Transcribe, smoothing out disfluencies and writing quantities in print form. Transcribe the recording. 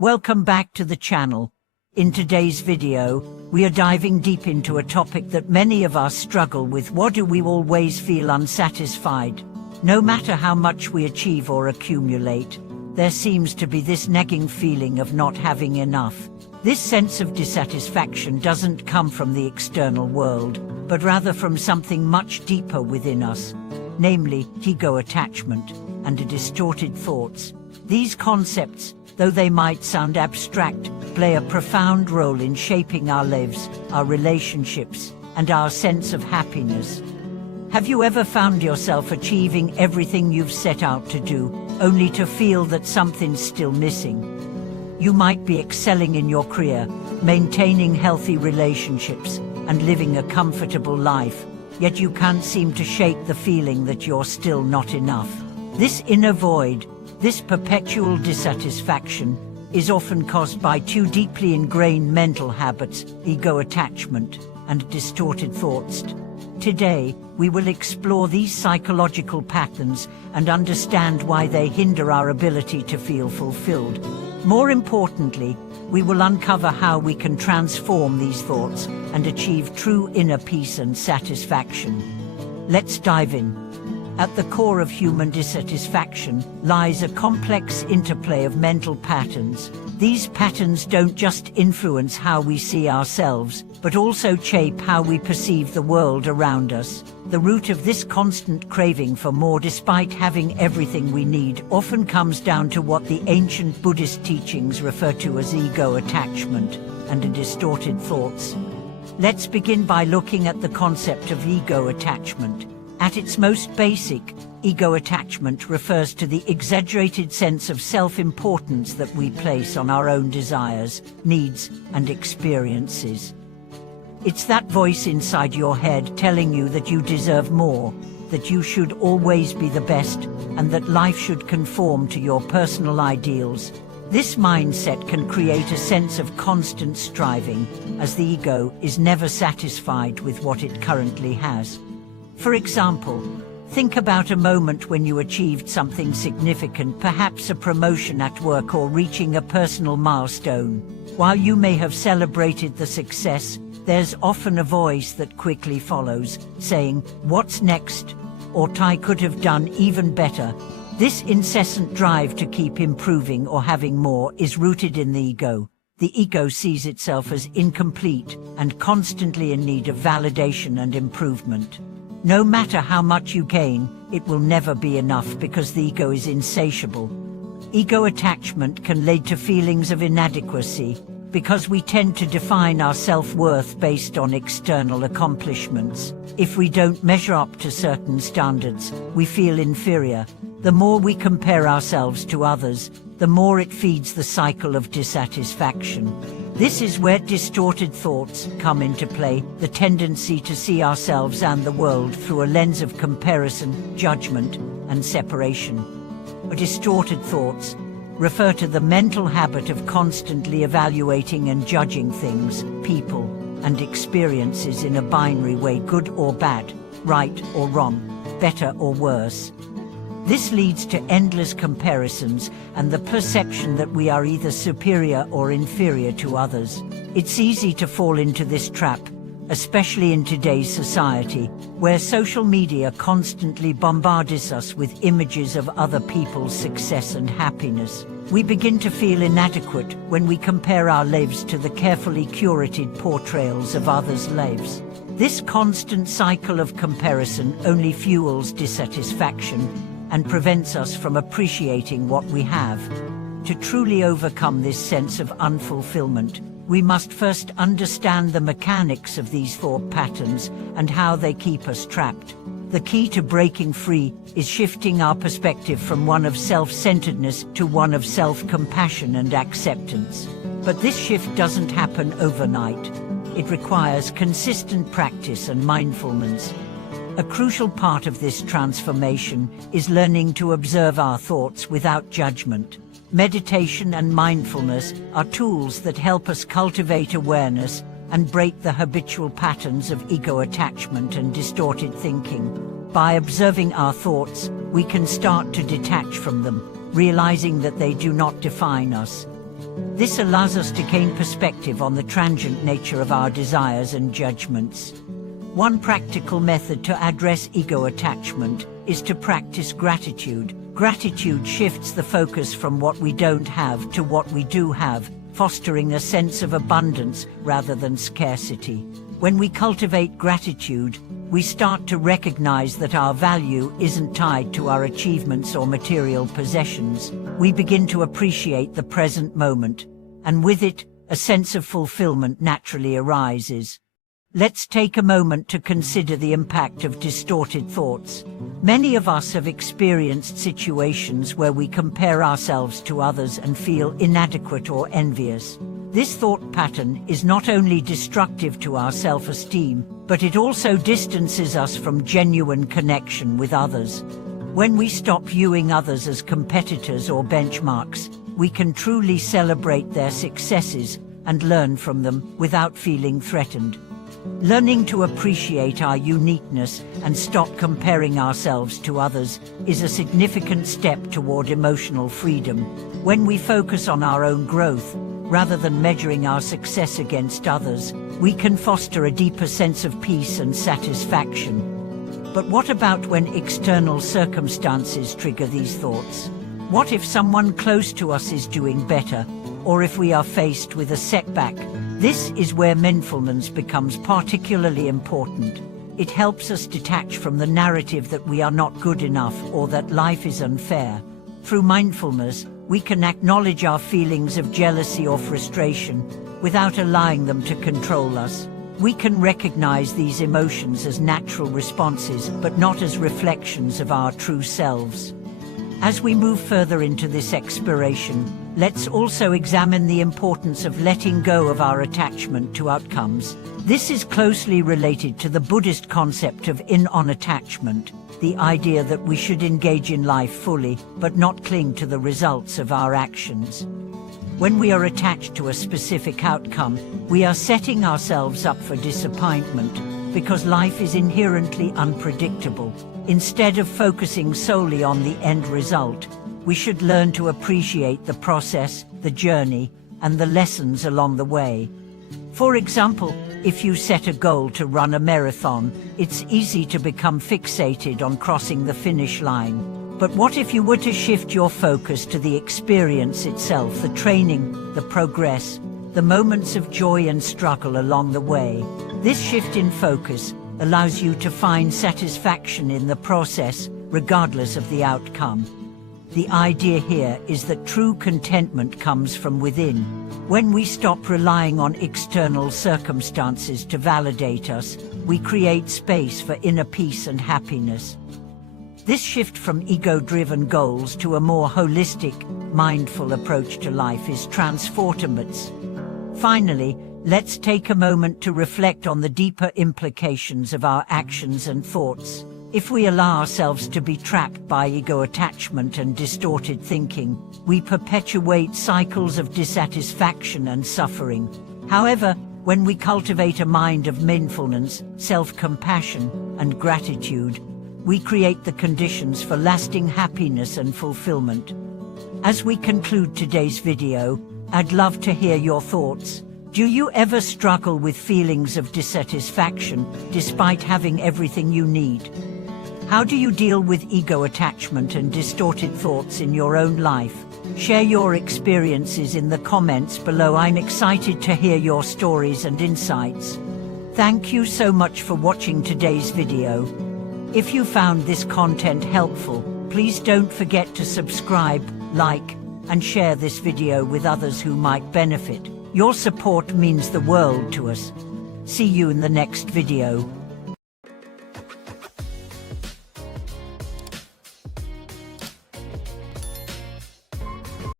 Welcome back to the channel. In today's video, we are diving deep into a topic that many of us struggle with. Why do we always feel unsatisfied? No matter how much we achieve or accumulate, there seems to be this nagging feeling of not having enough. This sense of dissatisfaction doesn't come from the external world, but rather from something much deeper within us, namely ego attachment and distorted thoughts. These concepts, though they might sound abstract, play a profound role in shaping our lives, our relationships, and our sense of happiness. Have you ever found yourself achieving everything you've set out to do, only to feel that something's still missing? You might be excelling in your career, maintaining healthy relationships, and living a comfortable life, yet you can't seem to shake the feeling that you're still not enough. This inner void, this perpetual dissatisfaction, is often caused by two deeply ingrained mental habits, ego attachment and distorted thoughts. Today, we will explore these psychological patterns and understand why they hinder our ability to feel fulfilled. More importantly, we will uncover how we can transform these thoughts and achieve true inner peace and satisfaction. Let's dive in. At the core of human dissatisfaction lies a complex interplay of mental patterns. These patterns don't just influence how we see ourselves, but also shape how we perceive the world around us. The root of this constant craving for more, despite having everything we need, often comes down to what the ancient Buddhist teachings refer to as ego attachment and distorted thoughts. Let's begin by looking at the concept of ego attachment. At its most basic, ego attachment refers to the exaggerated sense of self-importance that we place on our own desires, needs, and experiences. It's that voice inside your head telling you that you deserve more, that you should always be the best, and that life should conform to your personal ideals. This mindset can create a sense of constant striving, as the ego is never satisfied with what it currently has. For example, think about a moment when you achieved something significant, perhaps a promotion at work or reaching a personal milestone. While you may have celebrated the success, there's often a voice that quickly follows, saying, "What's next?" or "I could have done even better." This incessant drive to keep improving or having more is rooted in the ego. The ego sees itself as incomplete and constantly in need of validation and improvement. No matter how much you gain, it will never be enough because the ego is insatiable. Ego attachment can lead to feelings of inadequacy because we tend to define our self-worth based on external accomplishments. If we don't measure up to certain standards, we feel inferior. The more we compare ourselves to others, the more it feeds the cycle of dissatisfaction. This is where distorted thoughts come into play, the tendency to see ourselves and the world through a lens of comparison, judgment, and separation. Distorted thoughts refer to the mental habit of constantly evaluating and judging things, people, and experiences in a binary way, good or bad, right or wrong, better or worse. This leads to endless comparisons and the perception that we are either superior or inferior to others. It's easy to fall into this trap, especially in today's society, where social media constantly bombards us with images of other people's success and happiness. We begin to feel inadequate when we compare our lives to the carefully curated portrayals of others' lives. This constant cycle of comparison only fuels dissatisfaction and prevents us from appreciating what we have. To truly overcome this sense of unfulfillment, we must first understand the mechanics of these thought patterns and how they keep us trapped. The key to breaking free is shifting our perspective from one of self-centeredness to one of self-compassion and acceptance. But this shift doesn't happen overnight. It requires consistent practice and mindfulness. A crucial part of this transformation is learning to observe our thoughts without judgment. Meditation and mindfulness are tools that help us cultivate awareness and break the habitual patterns of ego attachment and distorted thinking. By observing our thoughts, we can start to detach from them, realizing that they do not define us. This allows us to gain perspective on the transient nature of our desires and judgments. One practical method to address ego attachment is to practice gratitude. Gratitude shifts the focus from what we don't have to what we do have, fostering a sense of abundance rather than scarcity. When we cultivate gratitude, we start to recognize that our value isn't tied to our achievements or material possessions. We begin to appreciate the present moment, and with it, a sense of fulfillment naturally arises. Let's take a moment to consider the impact of distorted thoughts. Many of us have experienced situations where we compare ourselves to others and feel inadequate or envious. This thought pattern is not only destructive to our self-esteem, but it also distances us from genuine connection with others. When we stop viewing others as competitors or benchmarks, we can truly celebrate their successes and learn from them without feeling threatened. Learning to appreciate our uniqueness and stop comparing ourselves to others is a significant step toward emotional freedom. When we focus on our own growth, rather than measuring our success against others, we can foster a deeper sense of peace and satisfaction. But what about when external circumstances trigger these thoughts? What if someone close to us is doing better, or if we are faced with a setback? This is where mindfulness becomes particularly important. It helps us detach from the narrative that we are not good enough or that life is unfair. Through mindfulness, we can acknowledge our feelings of jealousy or frustration without allowing them to control us. We can recognize these emotions as natural responses, but not as reflections of our true selves. As we move further into this exploration, let's also examine the importance of letting go of our attachment to outcomes. This is closely related to the Buddhist concept of non-attachment, the idea that we should engage in life fully, but not cling to the results of our actions. When we are attached to a specific outcome, we are setting ourselves up for disappointment, because life is inherently unpredictable. Instead of focusing solely on the end result, we should learn to appreciate the process, the journey, and the lessons along the way. For example, if you set a goal to run a marathon, it's easy to become fixated on crossing the finish line. But what if you were to shift your focus to the experience itself, the training, the progress, the moments of joy and struggle along the way? This shift in focus allows you to find satisfaction in the process, regardless of the outcome. The idea here is that true contentment comes from within. When we stop relying on external circumstances to validate us, we create space for inner peace and happiness. This shift from ego-driven goals to a more holistic, mindful approach to life is transformative. Finally, let's take a moment to reflect on the deeper implications of our actions and thoughts. If we allow ourselves to be trapped by ego attachment and distorted thinking, we perpetuate cycles of dissatisfaction and suffering. However, when we cultivate a mind of mindfulness, self-compassion, and gratitude, we create the conditions for lasting happiness and fulfillment. As we conclude today's video, I'd love to hear your thoughts. Do you ever struggle with feelings of dissatisfaction despite having everything you need? How do you deal with ego attachment and distorted thoughts in your own life? Share your experiences in the comments below. I'm excited to hear your stories and insights. Thank you so much for watching today's video. If you found this content helpful, please don't forget to subscribe, like, and share this video with others who might benefit. Your support means the world to us. See you in the next video.